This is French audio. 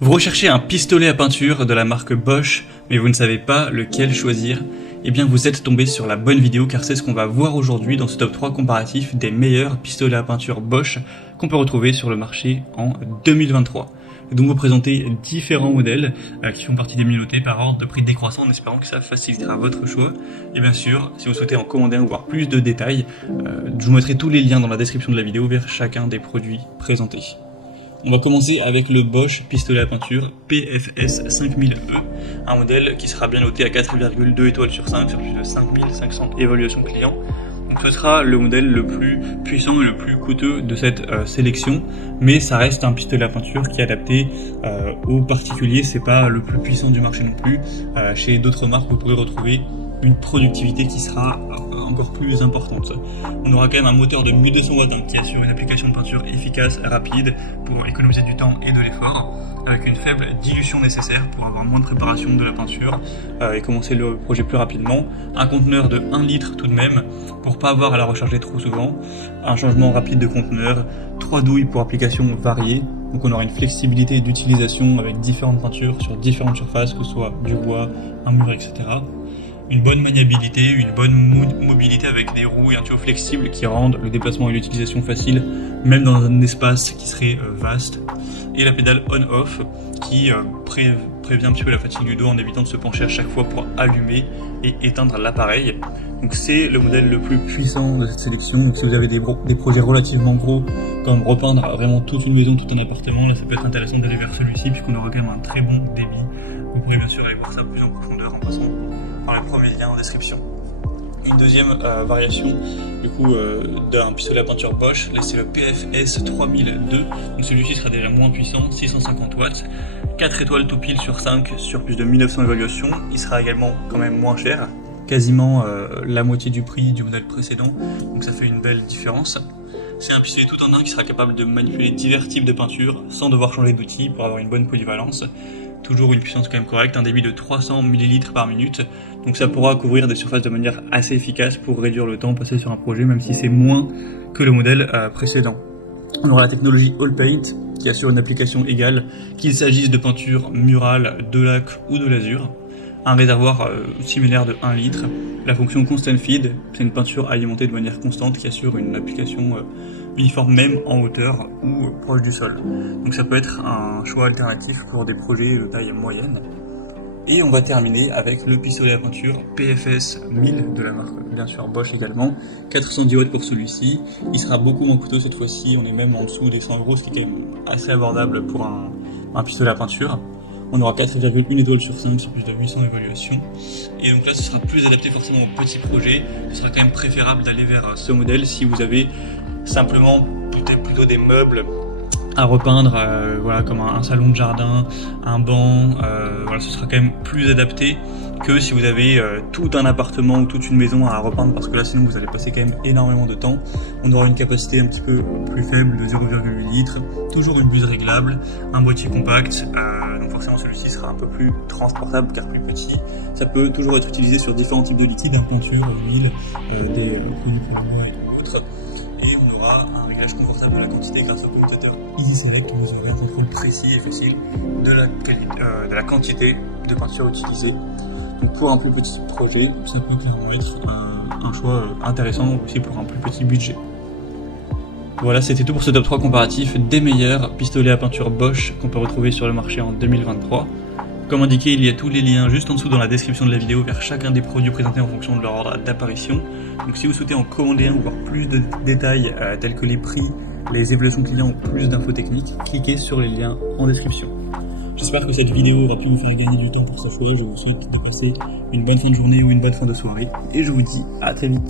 Vous recherchez un pistolet à peinture de la marque Bosch, mais vous ne savez pas lequel choisir? Eh bien vous êtes tombé sur la bonne vidéo car c'est ce qu'on va voir aujourd'hui dans ce top 3 comparatif des meilleurs pistolets à peinture Bosch qu'on peut retrouver sur le marché en 2023. Et donc vous présenter différents modèles qui font partie des menus par ordre de prix décroissant en espérant que ça facilitera votre choix. Et bien sûr, si vous souhaitez en commander un ou voir plus de détails, je vous mettrai tous les liens dans la description de la vidéo vers chacun des produits présentés. On va commencer avec le Bosch pistolet à peinture PFS 5000E, un modèle qui sera bien noté à 4,2 étoiles sur 5 sur plus de 5500 évaluations clients. Donc ce sera le modèle le plus puissant et le plus coûteux de cette sélection, mais ça reste un pistolet à peinture qui est adapté aux particuliers. C'est pas le plus puissant du marché non plus. Chez d'autres marques, vous pourrez retrouver une productivité qui sera encore plus importante. On aura quand même un moteur de 1200 watts qui assure une application de peinture efficace, rapide, pour économiser du temps et de l'effort, avec une faible dilution nécessaire pour avoir moins de préparation de la peinture et commencer le projet plus rapidement. Un conteneur de 1 litre tout de même, pour pas avoir à la recharger trop souvent. Un changement rapide de conteneur, 3 douilles pour applications variées. Donc on aura une flexibilité d'utilisation avec différentes peintures sur différentes surfaces, que ce soit du bois, un mur, etc. Une bonne maniabilité, une bonne mobilité avec des roues et un tuyau flexible qui rendent le déplacement et l'utilisation facile, même dans un espace qui serait vaste. Et la pédale on-off qui prévient un petit peu la fatigue du dos en évitant de se pencher à chaque fois pour allumer et éteindre l'appareil. Donc c'est le modèle le plus puissant de cette sélection. Donc si vous avez des projets relativement gros, comme repeindre vraiment toute une maison, tout un appartement, là ça peut être intéressant d'aller vers celui-ci puisqu'on aura quand même un très bon débit. Vous pourrez bien sûr aller voir ça plus en profondeur en passant par le premier lien en description. Une deuxième variation du coup d'un pistolet à peinture Bosch, là c'est le PFS 3002, donc celui-ci sera déjà moins puissant, 650 watts, 4 étoiles tout pile sur 5 sur plus de 1900 évaluations. Il sera également quand même moins cher, quasiment la moitié du prix du modèle précédent, donc ça fait une belle différence. C'est un pistolet tout en un qui sera capable de manipuler divers types de peinture sans devoir changer d'outil pour avoir une bonne polyvalence. Toujours une puissance quand même correcte, un débit de 300 ml par minute, donc ça pourra couvrir des surfaces de manière assez efficace pour réduire le temps passé sur un projet, même si c'est moins que le modèle précédent. On aura la technologie All Paint qui assure une application égale, qu'il s'agisse de peinture murale, de lac ou de lasure. Un réservoir similaire de 1 litre, la fonction Constant Feed, c'est une peinture alimentée de manière constante qui assure une application uniforme même en hauteur ou proche du sol. Donc ça peut être un choix alternatif pour des projets de taille moyenne. Et on va terminer avec le pistolet à peinture PFS 1000 de la marque, bien sûr Bosch également, 410 watts pour celui-ci. Il sera beaucoup moins coûteux cette fois-ci, on est même en dessous des 100 €, ce qui est quand même assez abordable pour un pistolet à peinture. On aura 4,1 étoiles sur 5 sur plus de 800 évaluations. Et donc là, ce sera plus adapté forcément aux petits projets. Ce sera quand même préférable d'aller vers ce modèle si vous avez simplement plutôt des meubles à repeindre, voilà, comme un salon de jardin, un banc. Voilà, ce sera quand même plus adapté que si vous avez tout un appartement ou toute une maison à repeindre, parce que là sinon vous allez passer quand même énormément de temps. On aura une capacité un petit peu plus faible de 0,8 litres, toujours une buse réglable, un boîtier compact, donc forcément celui-ci sera un peu plus transportable car plus petit. Ça peut toujours être utilisé sur différents types de liquides, peinture, huile, des produits pour le bois et autres. Et on aura un réglage confortable de la quantité grâce au commutateur Easy Select, où vous aurez un contrôle précis et facile de la quantité de peinture utilisée. Donc pour un plus petit projet, ça peut clairement être un choix intéressant aussi pour un plus petit budget. Voilà, c'était tout pour ce top 3 comparatif des meilleurs pistolets à peinture Bosch qu'on peut retrouver sur le marché en 2023. Comme indiqué, il y a tous les liens juste en dessous dans la description de la vidéo vers chacun des produits présentés en fonction de leur ordre d'apparition. Donc si vous souhaitez en commander un ou voir plus de détails tels que les prix, les évaluations clients ou plus d'infos techniques, cliquez sur les liens en description. J'espère que cette vidéo aura pu vous faire gagner du temps pour ce choix. Je vous souhaite de passer une bonne fin de journée ou une bonne fin de soirée et je vous dis à très vite.